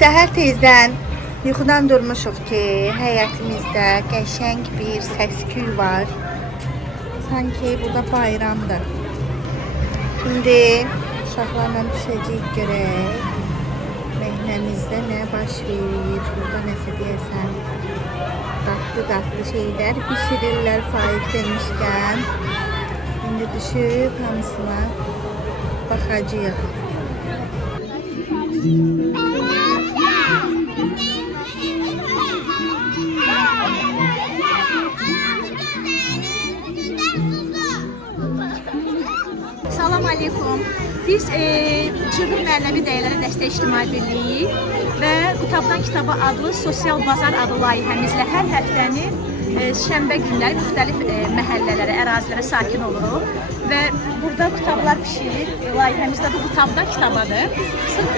Səhər tezdən yuxudan durmuşuq ki, həyətimizdə qəşəng bir səs-küy var. Sanki burada bayramdır. İndi uşaqlarla düşəcəyik görək. Məhnəmizdə nə baş verir? Burada nəsə deyəsən tatlı şeylər pişirirlər Faik demişkən. İndi düşüb hamısına baxacağıq. Salam aleykum. Biz Çıldır Mənəvi Dəyərlərə Dəstək İctimai Birliyi və Qutabdan Kitaba adlı sosial bazar adlı layihəmizlə hər həftəni şənbə günləri müxtəlif məhəllələrə, ərazilərə sakin oluruq və burada qutablar pişirir. Layihəmizdə adı Qutabdan Kitabadır. Sırf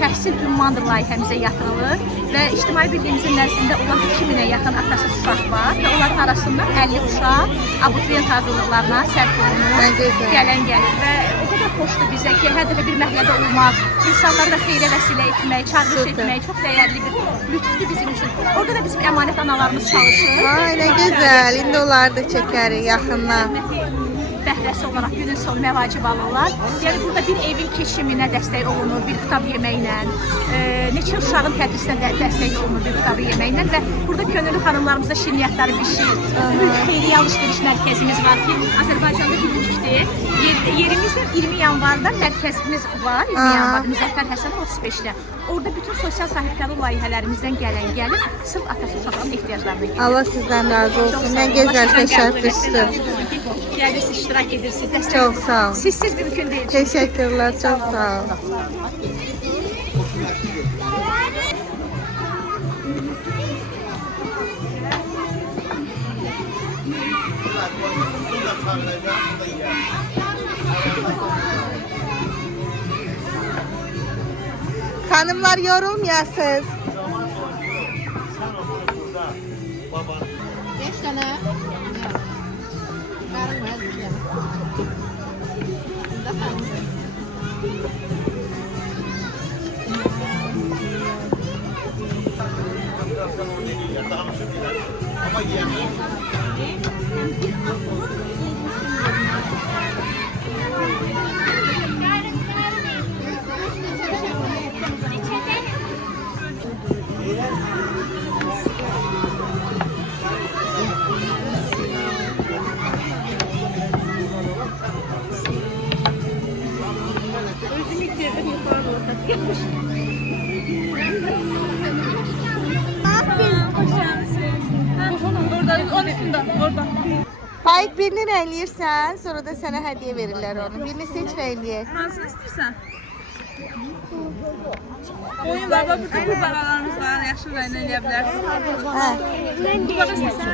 təhsil ünvandır layihəmizə yatırılır və İctimai Birliyimizin nəzdində olan 2000-ə yaxın atasız uşaq var və onların arasından 50 uşaq abituriyent hazırlıqlarına sərf olunur, gələn gəlir və o qədər xoşdur bizə ki, hər dəfə bir məhəllədə olmaq, insanları da xeyrə vəsilə etmək, çağırış etmək çox dəyərli bir lütfdür bizim üçün. Orada da bizim əmanət analarımız çalışır. Ay, nə gözəl. İndi onları da çəkərik yaxından. Bəhrəsi olaraq günün sonu məvacib alırlar. Yəni burada bir evin keçiminə dəstək olunur, bir qutab yeməklə, neçə uşağın tədrisinə dəstək olunur bir qutab yeməklə və burada könüllü xanımlarımızda şirniyyatları pişir. Böyük xeyriyə alış-veriş mərkəzimiz var ki, Azərbaycanda bilinçdir. Yerimizdə 20 yanvarda mərkəzimiz var, 20 yanvarda Müzəffər Həsən 35-də. Orada bütün sosial sahibkarlıq layihələrimizdən gəlir, sırf atası uşaqların ehtiyaclarını gəlir. Allah sizdən razı olsun. Nə gözəl təşəbbüsdür. Gəlirsiniz, iştirak edirsiniz. Çox sağ ol. Sizsiz mümkün deyil. Teşekkürler, çok sağ ol. Hanımlar yorulmayasınız. 5 tane. Karın var. Ama yiyemiyorum. Faik birini eləyirsən, sonra da sənə hədiyyə verirlər onu. Birini seç və eləyə. Hansını istəyirsən? Oyun var, burada qurbağalarımız var, yaxşı rəylə eləyə bilərsən. Qurbağa istəyirsən?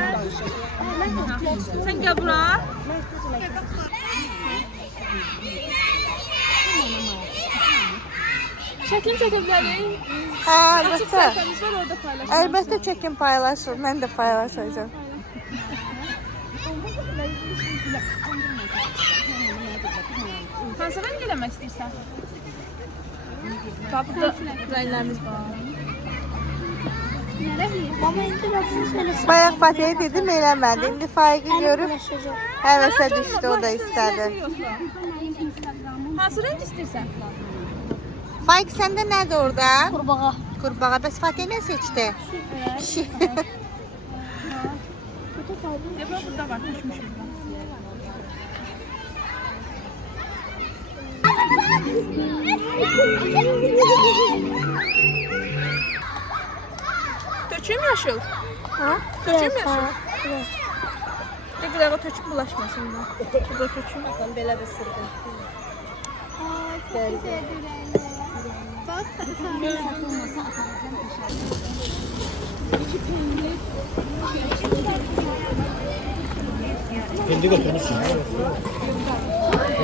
Sən gəl bura. Şəklini çəkə bilərik. Hə, Açıq əlbəttə. səhifəmiz var, orada paylaşırıq. Əlbəttə çəkin paylaşır, mən də paylaşacağım. Hansı rəng eləmək istəyirsən? Bax, burada rənglərimiz var. Bayaq Fatih'e dedim eləmədi. İndi Faik'i görüb həvəsə düşdü, o da istədi. Hansı rəng istəyirsən? Faik səndə nədir orada? Kurbağa. Qurbağa. Bəs Fatih nə seçdi? Pişik. Burada var, düşmüş. Töküm yaşıl. Ha? Töküm yaşıl. Ne kadar o töküm bulaşmasın da. Burada töküm. Bakalım belə bir sırdı. Kendi götürmüşsün.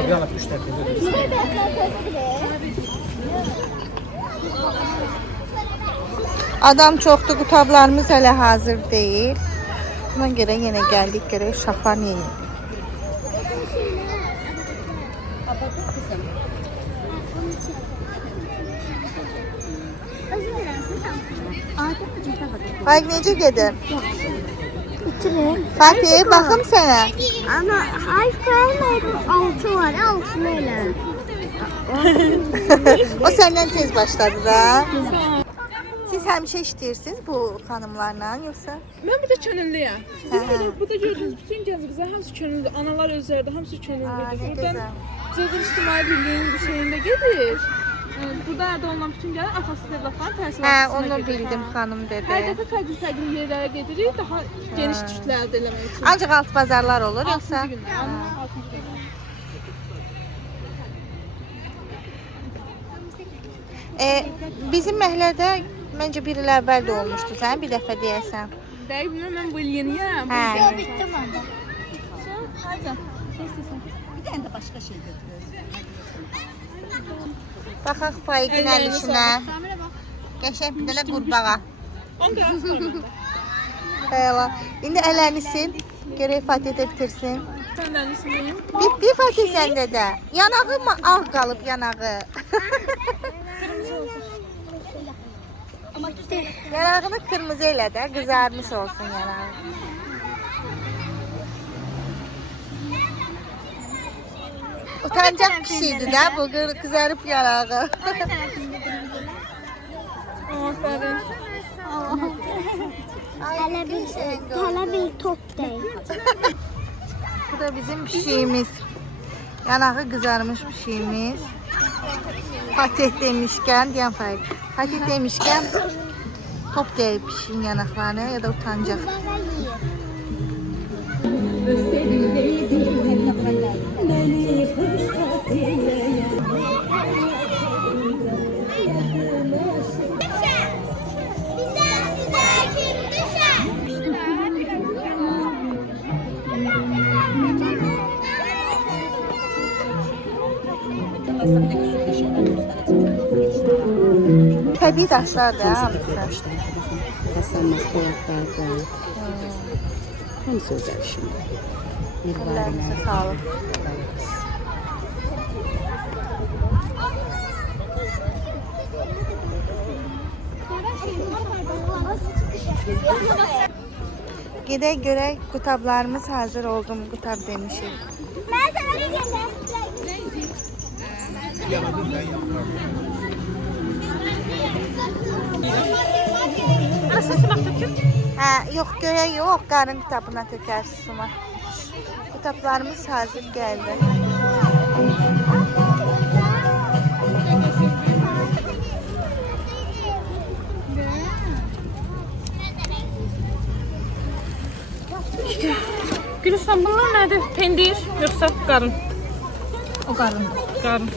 Bir alıp 3 dakika götürmüşsün. Adam çoxdur, qutablarımız hələ hazır deyil. Buna görə yenə gəldik, görək uşaqlar yeni. Faik necə gedir? Bitirin. Fatih, baxım sənə. Ama harf koymadım. 6 var. 6 öyle. O səndən tez başladı da. Siz həmişə işləyirsiniz bu xanımlarla, yoxsa? Mən burada könüllüyəm. Biz burada gördüyünüz bütün gənclər qızlar hamısı könüllü, analar özləri də hamısı könüllüdür. Ne Buradan güzel. Cəbir İctimai Birliğinin bir şeyində gedir. Burada əldə olunan bütün gəlir atası evlatların təhsil Hə, haqqına onu gedir. bildim, xanım Hər dedi. dəfə fərqli yerlərə gedirik, daha geniş kütlə əldə etmək üçün. Ancaq alt bazarlar olur, yoxsa? 6-cı gündən, amma 6-cı gündən. Bizim məhəllədə məncə bir il əvvəl də olmuşdu, sən bir dəfə deyəsən. Dəqiq bilmirəm, mən bu il yeniyəm. Hə. Bitti mi? Hadi. Nə istəsən? Baxaq Faiqin əl işinə. Qəşəng bir dənə qurbağa. Onu da az var. Xəyala. İndi əllərini sil. Gərək Fatih də bitirsin. Sən də nəsiliyim? Bitdi Fatih səndə də. Yanağı mı ağ qalıb yanağı? Yanağını kırmızı elə də, qızarmış olsun yanağı. Utancaq kişiydi də bu qızarıb yanağı. Aferin. Hala bir top değil. Bu da bizim pişiğimiz. Yanağı kızarmış pişiğimiz. Fatih demişken, diyen Faik. Fatih demişken top değil pişiğin yanaklarına ya da utancak. Tabii taşlar da hamısı. Hasanmaz koyaklarda. Hamısı özel şimdi. Ellerinize sağlık. Gide göre kutablarımız hazır oldu mu kutab demişik. Nasıl sımaq tökür? Yok göğe yok, qarın kitabına tökərsiz suma. Kitablarımız hazır geldi. Gülistan bunlar nədir? Pendir yoxsa qarın? O qarın. Qarın.